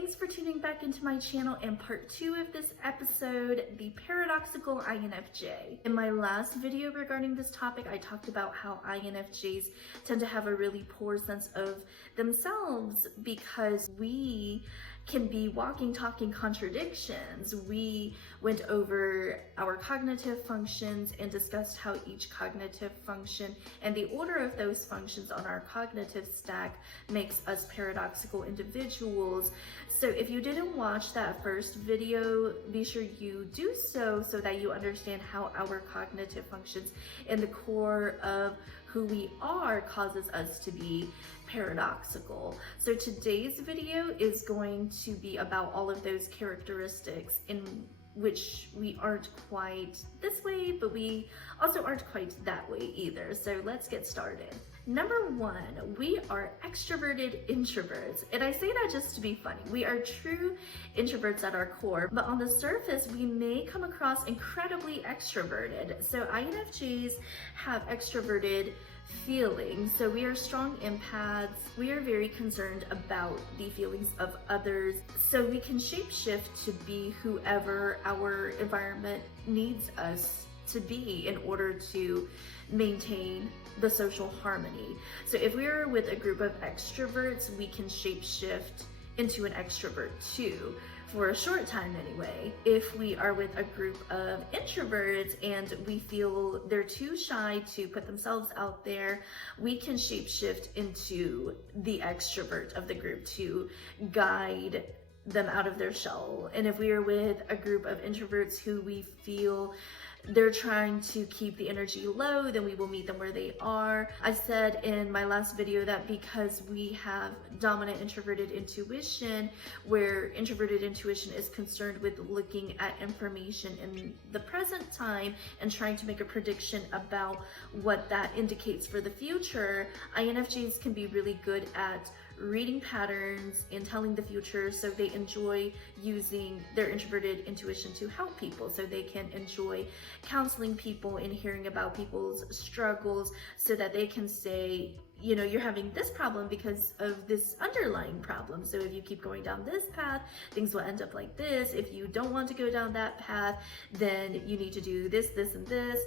thanks for tuning back into my channel and part 2 of this episode, the Paradoxical INFJ. In my last video regarding this topic, I talked about how INFJs tend to have a really poor sense of themselves because we can be walking, talking contradictions. We went over our cognitive functions and discussed how each cognitive function and the order of those functions on our cognitive stack makes us paradoxical individuals. So if you didn't watch that first video, be sure you do so that you understand how our cognitive functions and the core of who we are causes us to be paradoxical. So today's video is going to be about all of those characteristics in which we aren't quite this way, but we also aren't quite that way either. So let's get started. Number 1, we are extroverted introverts. And I say that just to be funny. We are true introverts at our core, but on the surface, we may come across incredibly extroverted. So INFJs have extroverted feelings. So we are strong empaths. We are very concerned about the feelings of others. So we can shapeshift to be whoever our environment needs us to be in order to maintain the social harmony. So if we are with a group of extroverts, we can shapeshift into an extrovert too, for a short time anyway. If we are with a group of introverts and we feel they're too shy to put themselves out there, we can shapeshift into the extrovert of the group to guide them out of their shell. And if we are with a group of introverts who we feel they're trying to keep the energy low, then we will meet them where they are. I said in my last video that because we have dominant introverted intuition, where introverted intuition is concerned with looking at information in the present time and trying to make a prediction about what that indicates for the future, INFJs can be really good at reading patterns and telling the future, so they enjoy using their introverted intuition to help people. So they can enjoy counseling people and hearing about people's struggles so that they can say, you know, you're having this problem because of this underlying problem. So if you keep going down this path, things will end up like this. If you don't want to go down that path, then you need to do this, this, and this.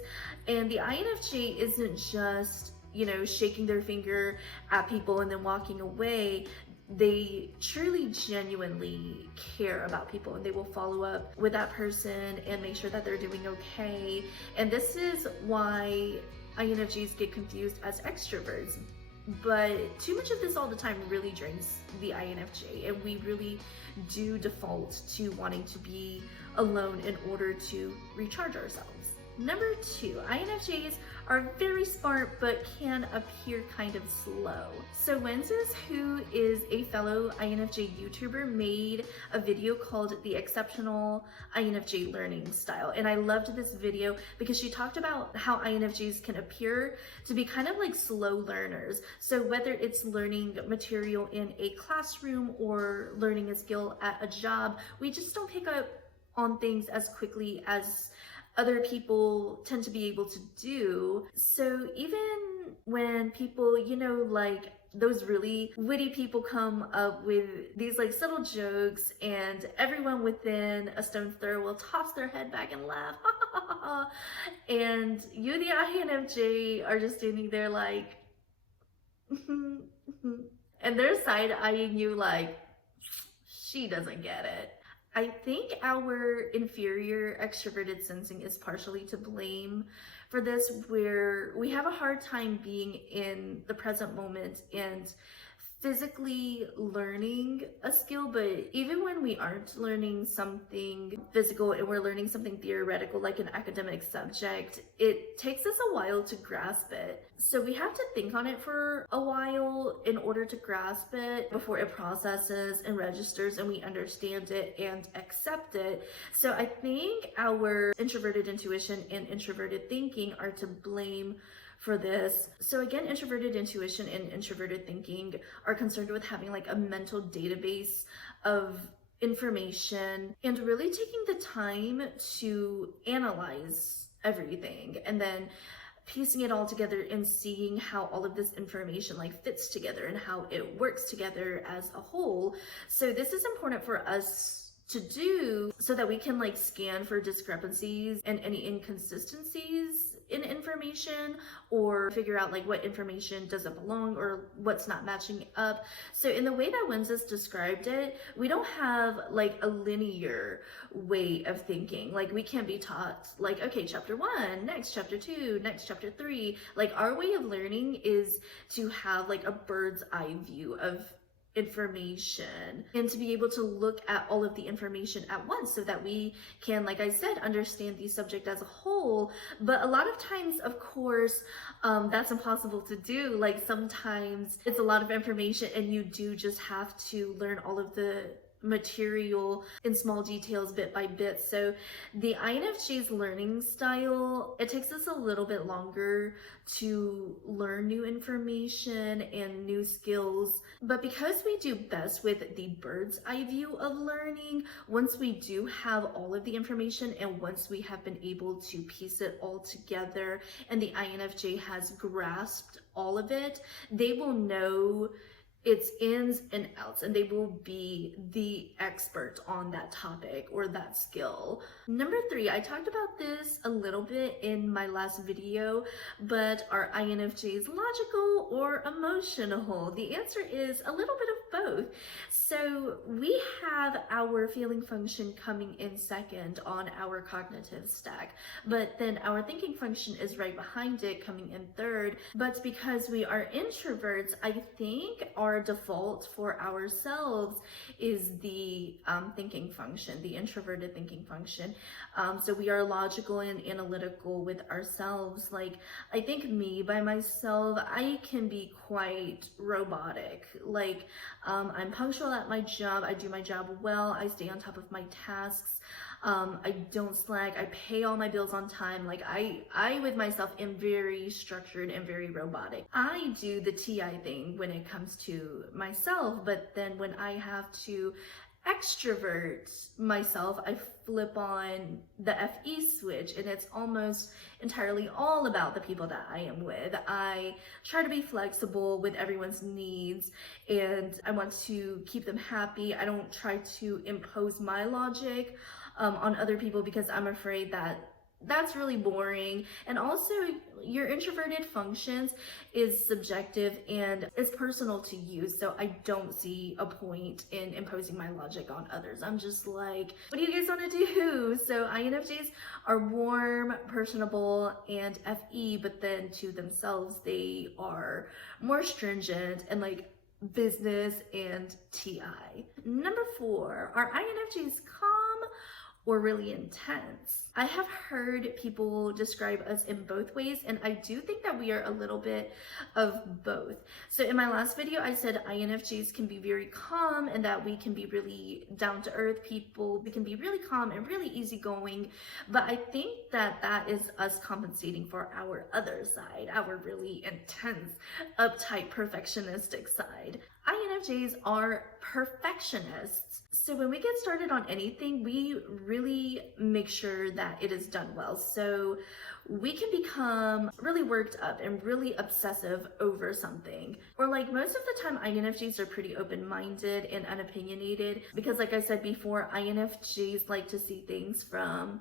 And the INFJ isn't just, you know, shaking their finger at people and then walking away. They truly, genuinely care about people, and they will follow up with that person and make sure that they're doing okay. And this is why INFJs get confused as extroverts. But too much of this all the time really drains the INFJ, and we really do default to wanting to be alone in order to recharge ourselves. Number 2, INFJs are very smart but can appear kind of slow. So Wences, who is a fellow INFJ YouTuber, made a video called The Exceptional INFJ Learning Style. And I loved this video because she talked about how INFJs can appear to be kind of like slow learners. So whether it's learning material in a classroom or learning a skill at a job, we just don't pick up on things as quickly as other people tend to be able to do. So even when people, you know, like those really witty people come up with these like subtle jokes, and everyone within a stone's throw will toss their head back and laugh, and you, the INFJ, are just standing there like, and they're side-eyeing you like, she doesn't get it. I think our inferior extroverted sensing is partially to blame for this, where we have a hard time being in the present moment and physically learning a skill. But even when we aren't learning something physical and we're learning something theoretical like an academic subject, it takes us a while to grasp it. So we have to think on it for a while in order to grasp it before it processes and registers and we understand it and accept it. So I think our introverted intuition and introverted thinking are to blame for this. So again, introverted intuition and introverted thinking are concerned with having like a mental database of information and really taking the time to analyze everything and then piecing it all together and seeing how all of this information like fits together and how it works together as a whole. So this is important for us to do so that we can like scan for discrepancies and any inconsistencies in information, or figure out like what information doesn't belong or what's not matching up. So in the way that Wences described it, we don't have like a linear way of thinking. Like we can't be taught like, okay, chapter 1, next chapter 2, next chapter 3. Like our way of learning is to have like a bird's eye view of information and to be able to look at all of the information at once so that we can, like I said, understand the subject as a whole. But a lot of times, of course, that's impossible to do. Like sometimes it's a lot of information and you do just have to learn all of the material in small details bit by bit. So the INFJ's learning style, it takes us a little bit longer to learn new information and new skills. But because we do best with the bird's eye view of learning, once we do have all of the information and once we have been able to piece it all together and the INFJ has grasped all of it, they will know its ins and outs and they will be the expert on that topic or that skill. Number 3, I talked about this a little bit in my last video, but are INFJs logical or emotional? The answer is a little bit of both. So we have our feeling function coming in second on our cognitive stack, but then our thinking function is right behind it, coming in third. But because we are introverts, I think our default for ourselves is the thinking function, the introverted thinking function. So we are logical and analytical with ourselves. Like I think me by myself, I can be quite robotic. Like I'm punctual at my job, I do my job well, I stay on top of my tasks. I don't slack, I pay all my bills on time. Like I with myself am very structured and very robotic. I do the TI thing when it comes to myself, but then when I have to extrovert myself, I flip on the FE switch and it's almost entirely all about the people that I am with. I try to be flexible with everyone's needs and I want to keep them happy. I don't try to impose my logic on other people because I'm afraid that that's really boring. And also your introverted functions is subjective and it's personal to you. So I don't see a point in imposing my logic on others. I'm just like, what do you guys want to do? So INFJs are warm, personable, and FE, but then to themselves, they are more stringent and like business and TI. Number 4, are INFJs calm or really intense? I have heard people describe us in both ways, and I do think that we are a little bit of both. So in my last video, I said INFJs can be very calm and that we can be really down-to-earth people. We can be really calm and really easygoing, but I think that that is us compensating for our other side, our really intense, uptight, perfectionistic side. INFJs are perfectionists. So when we get started on anything, we really make sure that it is done well. So we can become really worked up and really obsessive over something. Or like most of the time, INFJs are pretty open-minded and unopinionated because like I said before, INFJs like to see things from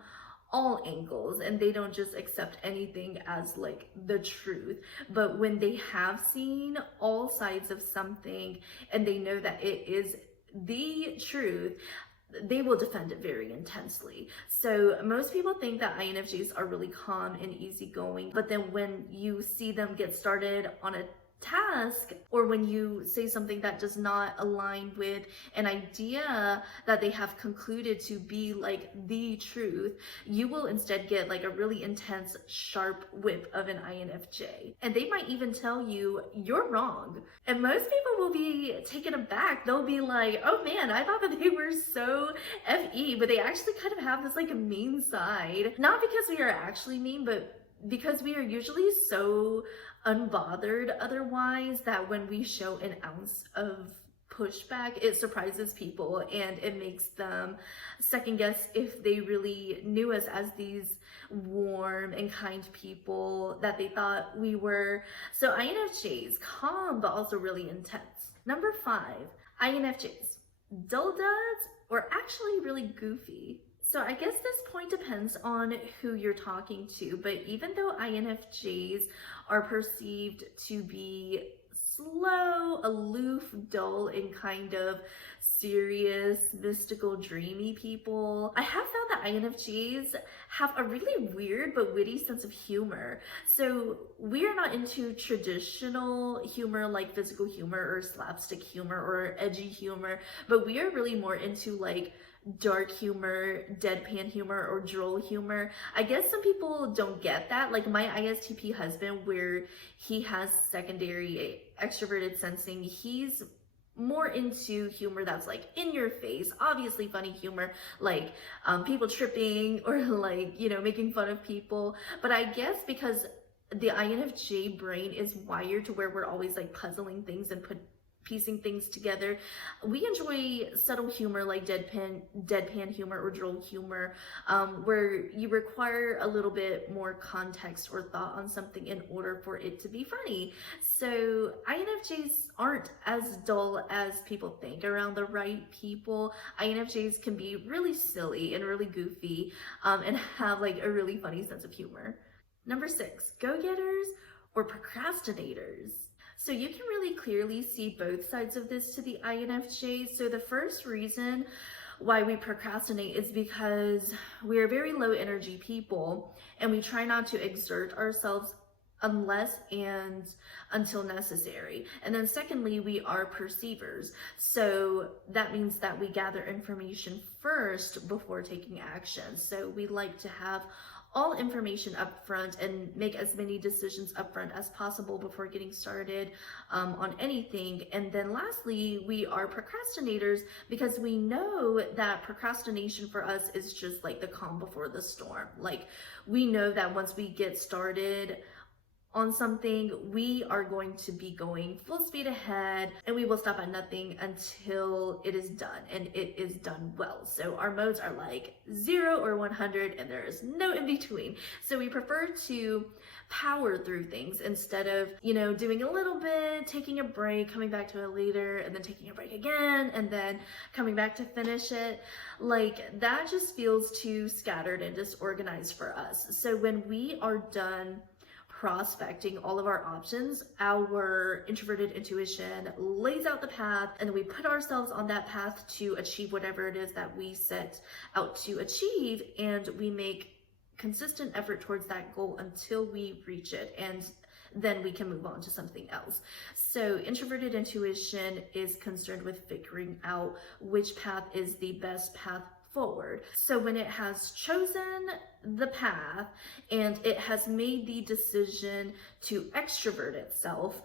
all angles and they don't just accept anything as like the truth. But when they have seen all sides of something and they know that it is the truth, they will defend it very intensely. So most people think that INFJs are really calm and easygoing, but then when you see them get started on a task or when you say something that does not align with an idea that they have concluded to be like the truth, you will instead get like a really intense, sharp whip of an INFJ. And they might even tell you you're wrong. And most people will be taken aback. They'll be like, oh man, I thought that they were so FE, but they actually kind of have this like mean side. Not because we are actually mean, but because we are usually so unbothered otherwise that when we show an ounce of pushback, it surprises people and it makes them second guess if they really knew us as these warm and kind people that they thought we were. So INFJs, calm but also really intense. Number 5, INFJs, dull duds or actually really goofy. So I guess this point depends on who you're talking to, but even though INFJs are perceived to be slow, aloof, dull, and kind of serious, mystical, dreamy people, I have found that INFJs have a really weird but witty sense of humor. So we are not into traditional humor like physical humor or slapstick humor or edgy humor, but we are really more into like dark humor, deadpan humor, or droll humor. I guess some people don't get that. Like my ISTP husband, where he has secondary extroverted sensing, he's more into humor that's like in your face, obviously funny humor, like people tripping or like, you know, making fun of people. But I guess because the INFJ brain is wired to where we're always like puzzling things and piecing things together, we enjoy subtle humor like deadpan humor or droll humor, where you require a little bit more context or thought on something in order for it to be funny. So INFJs aren't as dull as people think. Around the right people, INFJs can be really silly and really goofy, and have like a really funny sense of humor. Number 6, go-getters or procrastinators. So you can really clearly see both sides of this to the INFJ. So the first reason why we procrastinate is because we are very low energy people and we try not to exert ourselves unless and until necessary. And then secondly, we are perceivers. So that means that we gather information first before taking action. So we like to have all information up front and make as many decisions up front as possible before getting started on anything. And then lastly, we are procrastinators because we know that procrastination for us is just like the calm before the storm. Like we know that once we get started on something, we are going to be going full speed ahead and we will stop at nothing until it is done, and it is done well. So our modes are like 0 or 100 and there is no in between. So we prefer to power through things instead of, you know, doing a little bit, taking a break, coming back to it later, and then taking a break again, and then coming back to finish it. Like that just feels too scattered and disorganized for us. So when we are done prospecting all of our options, our introverted intuition lays out the path, and then we put ourselves on that path to achieve whatever it is that we set out to achieve, and we make consistent effort towards that goal until we reach it, and then we can move on to something else. So introverted intuition is concerned with figuring out which path is the best path forward. So when it has chosen the path and it has made the decision to extrovert itself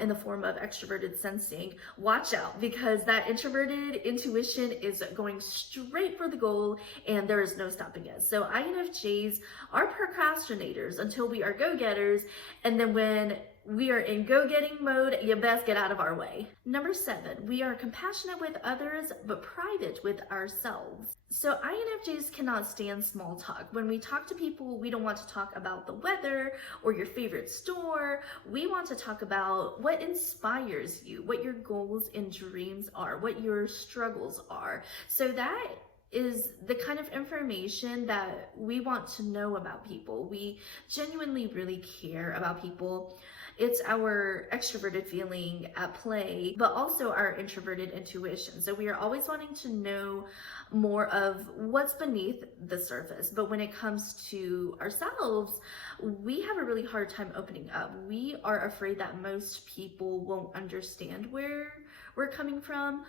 in the form of extroverted sensing, watch out, because that introverted intuition is going straight for the goal and there is no stopping it. So INFJs are procrastinators until we are go-getters, and then when we are in go-getting mode, you best get out of our way. Number 7, we are compassionate with others, but private with ourselves. So INFJs cannot stand small talk. When we talk to people, we don't want to talk about the weather or your favorite store. We want to talk about what inspires you, what your goals and dreams are, what your struggles are. So that is the kind of information that we want to know about people. We genuinely really care about people. It's our extroverted feeling at play, but also our introverted intuition. So we are always wanting to know more of what's beneath the surface. But when it comes to ourselves, we have a really hard time opening up. We are afraid that most people won't understand where we're coming from.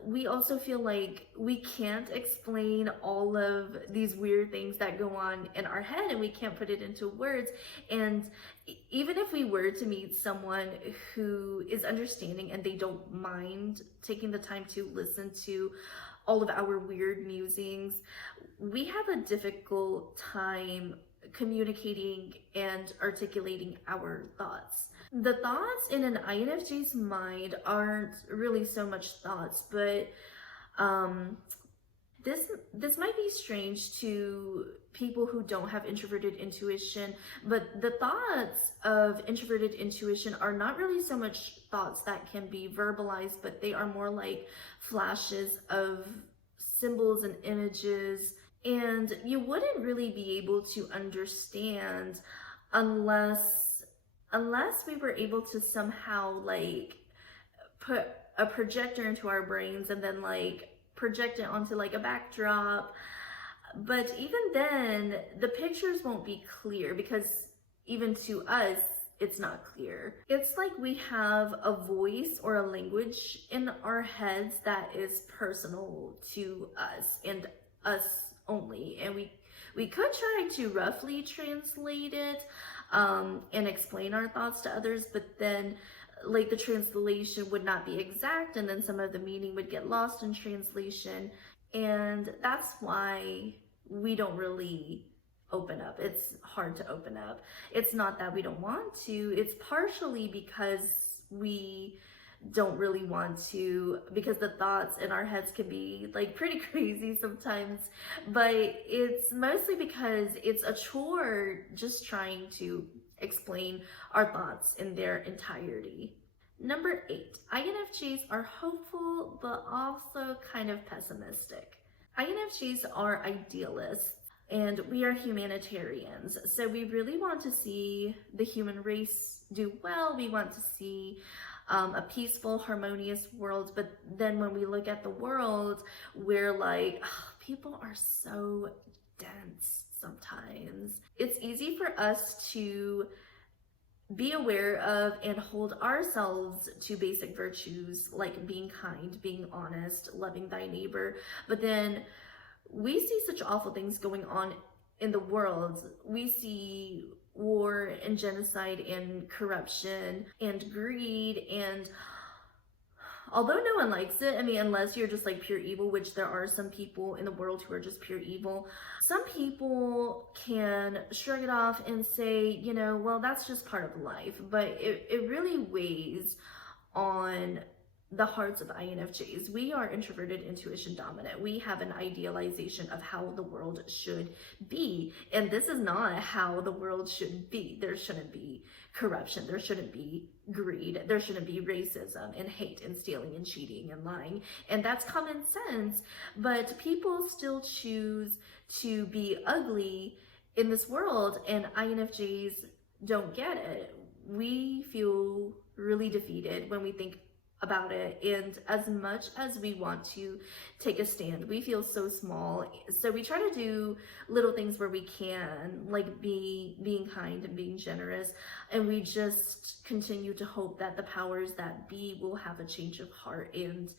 We also feel like we can't explain all of these weird things that go on in our head and we can't put it into words. And even if we were to meet someone who is understanding and they don't mind taking the time to listen to all of our weird musings, we have a difficult time communicating and articulating our thoughts. The thoughts in an INFJ's mind aren't really so much thoughts, but this might be strange to people who don't have introverted intuition, but the thoughts of introverted intuition are not really so much thoughts that can be verbalized, but they are more like flashes of symbols and images, and you wouldn't really be able to understand unless we were able to somehow like put a projector into our brains and then like project it onto like a backdrop. But even then, the pictures won't be clear because even to us, it's not clear. It's like we have a voice or a language in our heads that is personal to us and us only. And we could try to roughly translate it and explain our thoughts to others, but then like the translation would not be exact, and then some of the meaning would get lost in translation. And that's why we don't really open up. It's hard to open up. It's not that we don't want to, it's partially because we don't really want to, because the thoughts in our heads can be like pretty crazy sometimes, but it's mostly because it's a chore just trying to explain our thoughts in their entirety. Number 8, INFJs are hopeful but also kind of pessimistic. INFJs are idealists and we are humanitarians, so we really want to see the human race do well. We want to see a peaceful, harmonious world, but then when we look at the world, we're like, oh, people are so dense sometimes. It's easy for us to be aware of and hold ourselves to basic virtues like being kind, being honest, loving thy neighbor, but then we see such awful things going on in the world. We see war and genocide and corruption and greed, and although no one likes it, I mean, unless you're just like pure evil, which there are some people in the world who are just pure evil, some people can shrug it off and say, you know, well, that's just part of life. But it really weighs on the hearts of INFJs. We are introverted intuition dominant. We have an idealization of how the world should be. And this is not how the world should be. There shouldn't be corruption. There shouldn't be greed. There shouldn't be racism and hate and stealing and cheating and lying. And that's common sense. But people still choose to be ugly in this world, and INFJs don't get it. We feel really defeated when we think about it, and as much as we want to take a stand, we feel so small. So we try to do little things where we can, like being kind and being generous, and we just continue to hope that the powers that be will have a change of heart and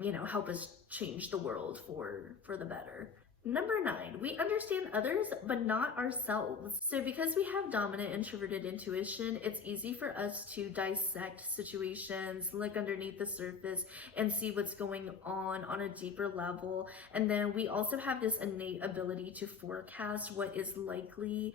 you know, help us change the world for the better. Number 9, we understand others, but not ourselves. So because we have dominant introverted intuition, it's easy for us to dissect situations, look underneath the surface, and see what's going on a deeper level. And then we also have this innate ability to forecast what is likely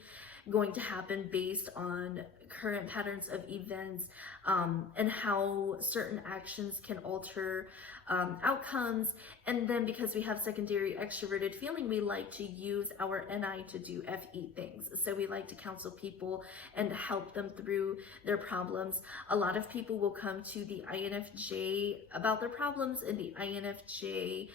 going to happen based on current patterns of events, and how certain actions can alter outcomes. And then because we have secondary extroverted feeling, we like to use our NI to do FE things. So we like to counsel people and help them through their problems. A lot of people will come to the INFJ about their problems, and the INFJ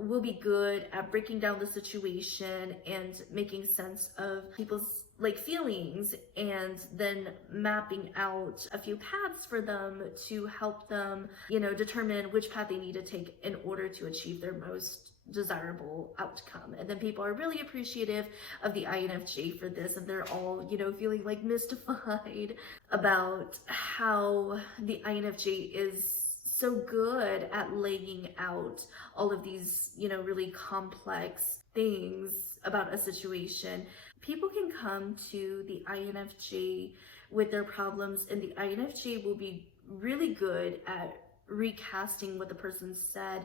will be good at breaking down the situation and making sense of people's like feelings, and then mapping out a few paths for them to help them, you know, determine which path they need to take in order to achieve their most desirable outcome. And then people are really appreciative of the INFJ for this, and they're all, you know, feeling like mystified about how the INFJ is so good at laying out all of these, you know, really complex things about a situation. People can come to the INFJ with their problems, and the INFJ will be really good at recasting what the person said,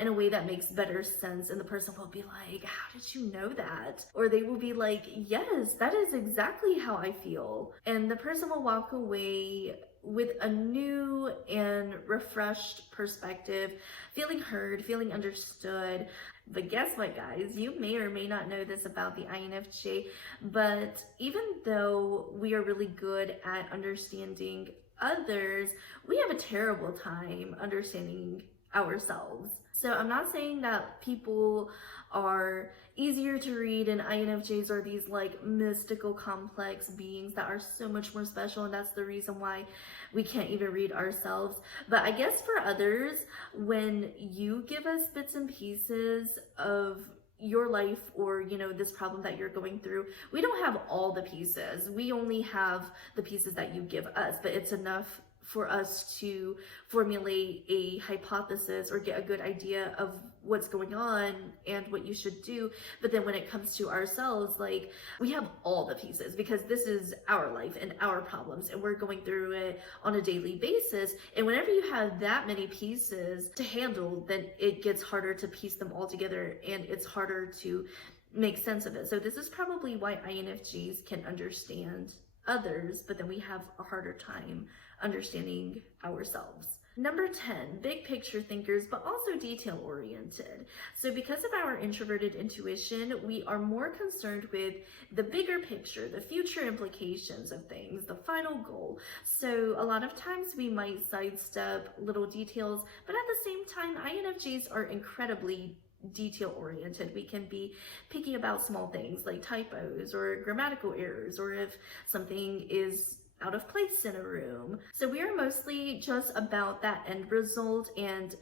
in a way that makes better sense. And the person will be like, how did you know that? Or they will be like, yes, that is exactly how I feel. And the person will walk away with a new and refreshed perspective, feeling heard, feeling understood. But guess what, guys? You may or may not know this about the INFJ, but even though we are really good at understanding others, we have a terrible time understanding ourselves. So I'm not saying that people are easier to read and INFJs are these like mystical complex beings that are so much more special, and that's the reason why we can't even read ourselves. But I guess for others, when you give us bits and pieces of your life, or this problem that you're going through, we don't have all the pieces. We only have the pieces that you give us, but it's enough for us to formulate a hypothesis or get a good idea of what's going on and what you should do. But then when it comes to ourselves, like, we have all the pieces because this is our life and our problems, and we're going through it on a daily basis. And whenever you have that many pieces to handle, then it gets harder to piece them all together, and it's harder to make sense of it. So this is probably why INFJs can understand others, but then we have a harder time understanding ourselves. Number 10, big picture thinkers, but also detail oriented. So because of our introverted intuition, we are more concerned with the bigger picture, the future implications of things, the final goal. So a lot of times we might sidestep little details, but at the same time, INFJs are incredibly detail oriented. We can be picky about small things like typos or grammatical errors, or if something is out of place in a room. So we are mostly just about that end result and,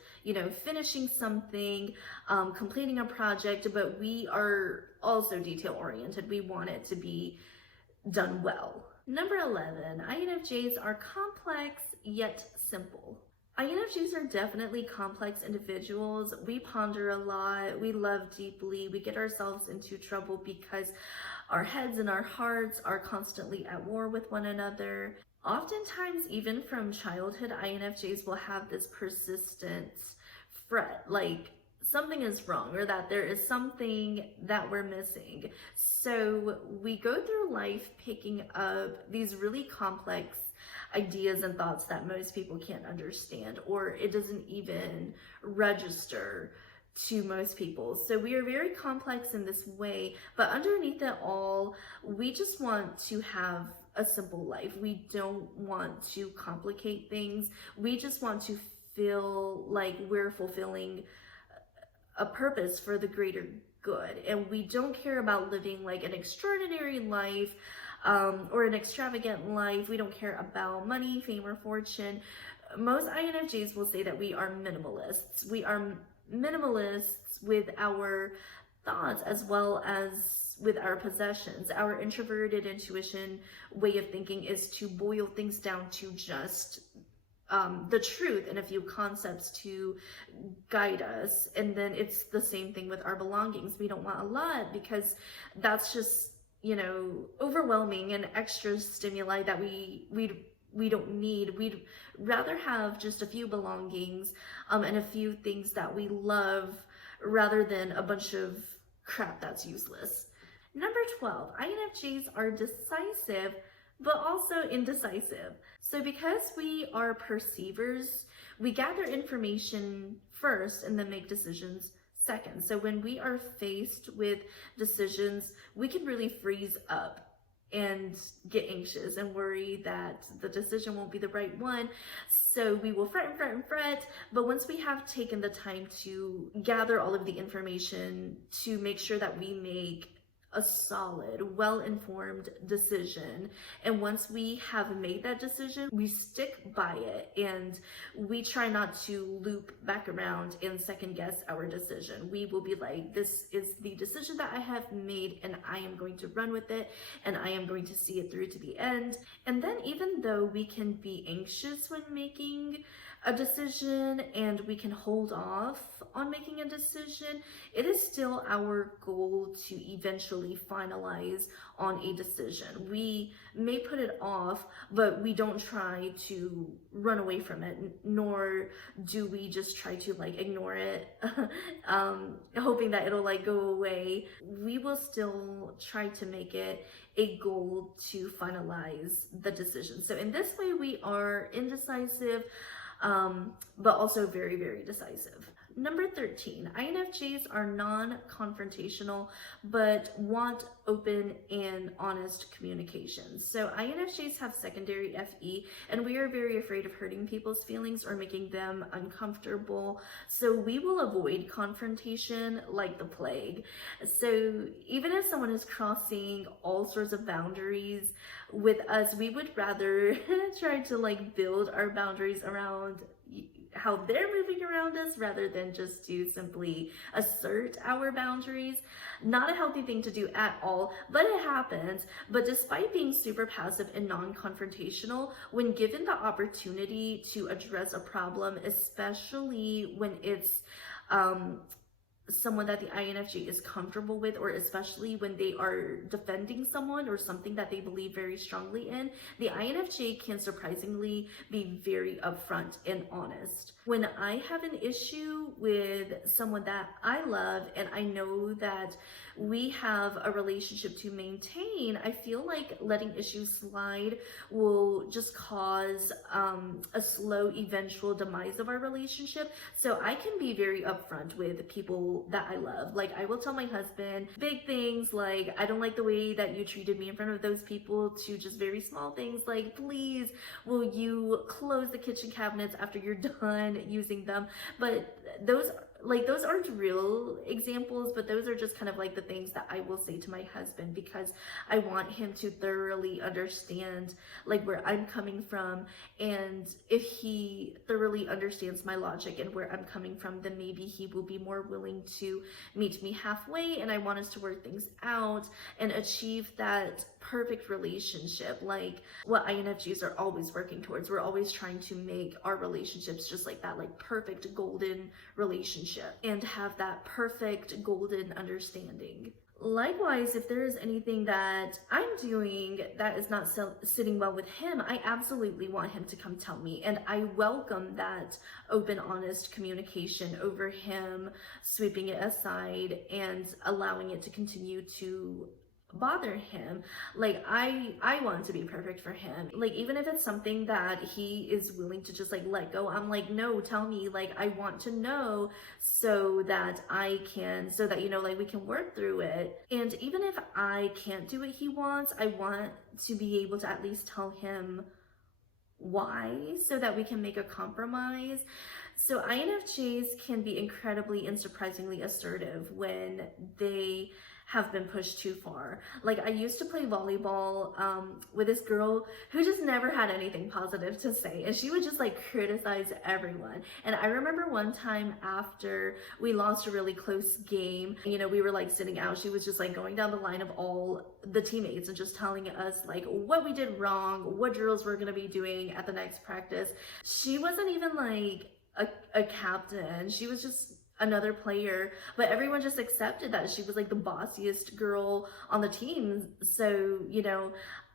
finishing something, completing a project, but we are also detail oriented. We want it to be done well. Number 11, INFJs are complex yet simple. INFJs are definitely complex individuals. We ponder a lot, we love deeply, we get ourselves into trouble because our heads and our hearts are constantly at war with one another. Oftentimes, even from childhood, INFJs will have this persistent fret, like something is wrong or that there is something that we're missing. So we go through life picking up these really complex ideas and thoughts that most people can't understand, or it doesn't even register to most people. So we are very complex in this way, but underneath it all, we just want to have a simple life. We don't want to complicate things. We just want to feel like we're fulfilling a purpose for the greater good. And we don't care about living like an extraordinary life or an extravagant life. We don't care about money, fame, or fortune. Most INFJs will say that we are minimalists. We are minimalists with our thoughts as well as with our possessions. Our introverted intuition way of thinking is to boil things down to just the truth and a few concepts to guide us. And then it's the same thing with our belongings. We don't want a lot because that's just, overwhelming and extra stimuli that we don't need. We'd rather have just a few belongings and a few things that we love rather than a bunch of crap that's useless. Number 12, INFJs are decisive but also indecisive. So because we are perceivers, we gather information first and then make decisions second. So when we are faced with decisions, we can really freeze up and get anxious and worry that the decision won't be the right one. So we will fret and fret and fret. But once we have taken the time to gather all of the information to make sure that we make a solid, well-informed decision, and once we have made that decision, we stick by it and we try not to loop back around and second guess our decision. We will be like, this is the decision that I have made and I am going to run with it and I am going to see it through to the end. And then even though we can be anxious when making a decision and we can hold off on making a decision, it is still our goal to eventually finalize on a decision. We may put it off, but we don't try to run away from it, nor do we just try to like ignore it, hoping that it'll like go away. We will still try to make it a goal to finalize the decision. So in this way, we are indecisive, but also very, very decisive. Number 13, INFJs are non-confrontational, but want open and honest communication. So INFJs have secondary FE, and we are very afraid of hurting people's feelings or making them uncomfortable. So we will avoid confrontation like the plague. So even if someone is crossing all sorts of boundaries with us, we would rather try to like build our boundaries around how they're moving around us rather than just to simply assert our boundaries. Not a healthy thing to do at all, but it happens. But despite being super passive and non-confrontational, when given the opportunity to address a problem, especially when it's someone that the INFJ is comfortable with, or especially when they are defending someone or something that they believe very strongly in, the INFJ can surprisingly be very upfront and honest. When I have an issue with someone that I love and I know that we have a relationship to maintain, I feel like letting issues slide will just cause a slow eventual demise of our relationship. So I can be very upfront with people that I love. Like I will tell my husband big things like, I don't like the way that you treated me in front of those people, to just very small things like, please will you close the kitchen cabinets after you're done using them. But those aren't real examples, but those are just kind of like the things that I will say to my husband, because I want him to thoroughly understand like where I'm coming from. And if he thoroughly understands my logic and where I'm coming from, then maybe he will be more willing to meet me halfway, and I want us to work things out and achieve that perfect relationship, like what INFJs are always working towards. We're always trying to make our relationships just like that, like perfect golden relationship, and have that perfect golden understanding. Likewise, if there is anything that I'm doing that is not sitting well with him, I absolutely want him to come tell me, and I welcome that open, honest communication over him sweeping it aside and allowing it to continue to bother him. Like I want to be perfect for him. Like even if it's something that he is willing to just like let go, I'm like, no, tell me, like I want to know so that you know, like we can work through it. And even if I can't do what he wants, I want to be able to at least tell him why, so that we can make a compromise. So INFJs can be incredibly and surprisingly assertive when they have been pushed too far. Like I used to play volleyball with this girl who just never had anything positive to say, and she would just like criticize everyone. And I remember one time after we lost a really close game, you know, we were like sitting out, she was just like going down the line of all the teammates and just telling us like what we did wrong, what drills we're gonna be doing at the next practice. She wasn't even like a captain, she was just another player, but everyone just accepted that she was like the bossiest girl on the team. So, you know,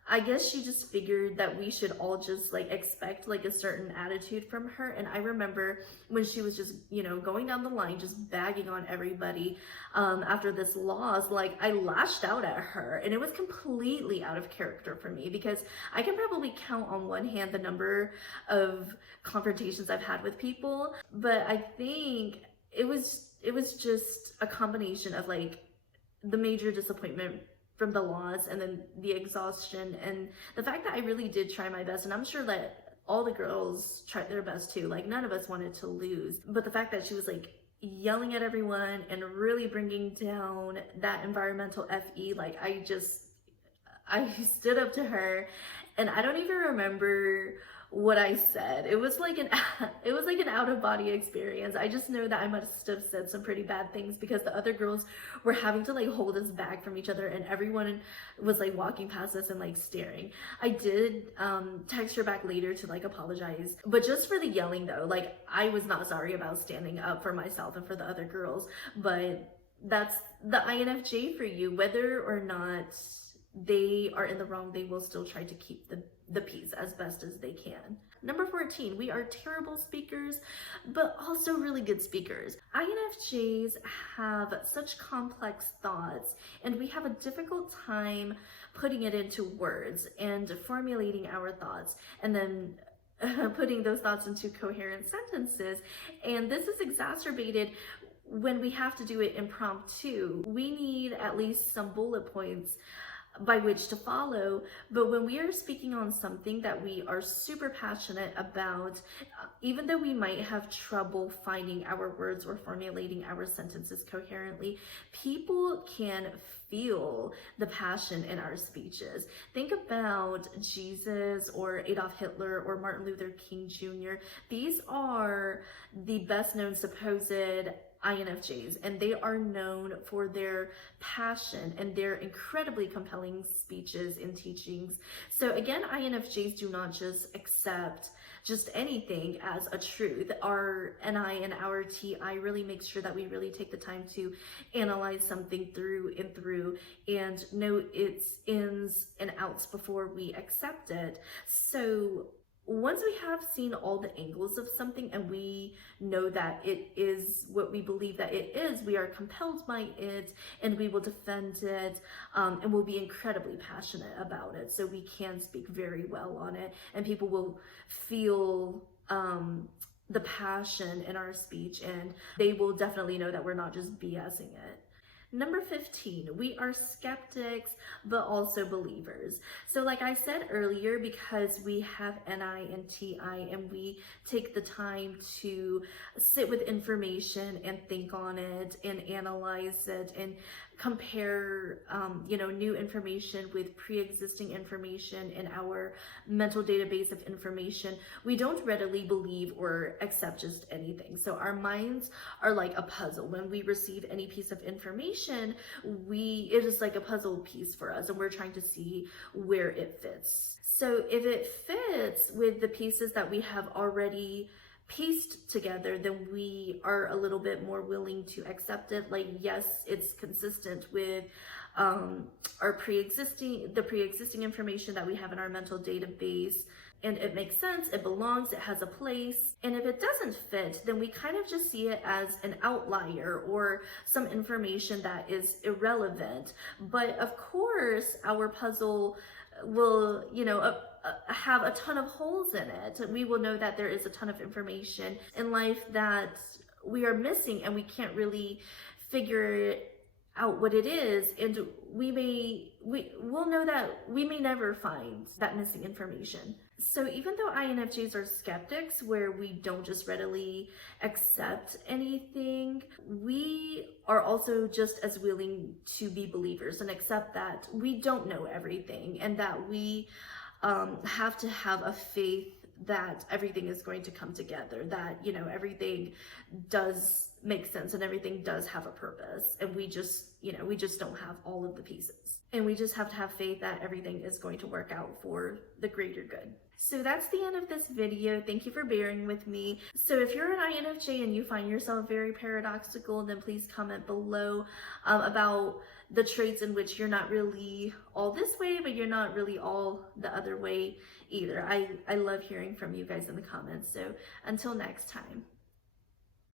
I guess she just figured that we should all just like expect like a certain attitude from her. And I remember when she was just, you know, going down the line, just bagging on everybody after this loss, like I lashed out at her, and it was completely out of character for me, because I can probably count on one hand the number of confrontations I've had with people. But I think it was just a combination of like the major disappointment from the loss, and then the exhaustion, and the fact that I really did try my best. And I'm sure that all the girls tried their best too, like none of us wanted to lose. But the fact that she was like yelling at everyone and really bringing down that environmental FE, like I stood up to her. And I don't even remember what I said. It was like an out of body experience. I just know that I must have said some pretty bad things because the other girls were having to like hold us back from each other, and everyone was like walking past us and like staring. I did text her back later to like apologize, but just for the yelling though, like I was not sorry about standing up for myself and for the other girls. But that's the INFJ for you. Whether or not they are in the wrong, they will still try to keep the peace as best as they can. Number 14, we are terrible speakers, but also really good speakers. INFJs have such complex thoughts, and we have a difficult time putting it into words and formulating our thoughts, and then putting those thoughts into coherent sentences. And this is exacerbated when we have to do it impromptu. We need at least some bullet points by which to follow, but when we are speaking on something that we are super passionate about, even though we might have trouble finding our words or formulating our sentences coherently, people can feel the passion in our speeches. Think about Jesus or Adolf Hitler or Martin Luther King Jr. These are the best known supposed INFJs, and they are known for their passion and their incredibly compelling speeches and teachings. So again, INFJs do not just accept just anything as a truth. Our NI and our TI really makes sure that we really take the time to analyze something through and through and know its ins and outs before we accept it. So once we have seen all the angles of something and we know that it is what we believe that it is, we are compelled by it, and we will defend it, and will be incredibly passionate about it. So we can speak very well on it, and people will feel the passion in our speech, and they will definitely know that we're not just BSing it. Number 15, we are skeptics, but also believers. So like I said earlier, because we have NI and TI and we take the time to sit with information and think on it and analyze it and compare, new information with pre-existing information in our mental database of information, we don't readily believe or accept just anything. So our minds are like a puzzle. When we receive any piece of information, it is like a puzzle piece for us, and we're trying to see where it fits. So if it fits with the pieces that we have already pieced together, then we are a little bit more willing to accept it. Like, yes, it's consistent with the pre-existing information that we have in our mental database, and it makes sense, it belongs, it has a place. And if it doesn't fit, then we kind of just see it as an outlier or some information that is irrelevant. But of course, our puzzle will, have a ton of holes in it. We will know that there is a ton of information in life that we are missing, and we can't really figure out what it is, and we'll know that we may never find that missing information. So even though INFJs are skeptics, where we don't just readily accept anything, we are also just as willing to be believers and accept that we don't know everything, and that we have to have a faith that everything is going to come together, that, everything does make sense and everything does have a purpose, and we just don't have all of the pieces, and we just have to have faith that everything is going to work out for the greater good. So that's the end of this video. Thank you for bearing with me. So if you're an INFJ and you find yourself very paradoxical, then please comment below about the traits in which you're not really all this way, but you're not really all the other way either. I love hearing from you guys in the comments. So until next time.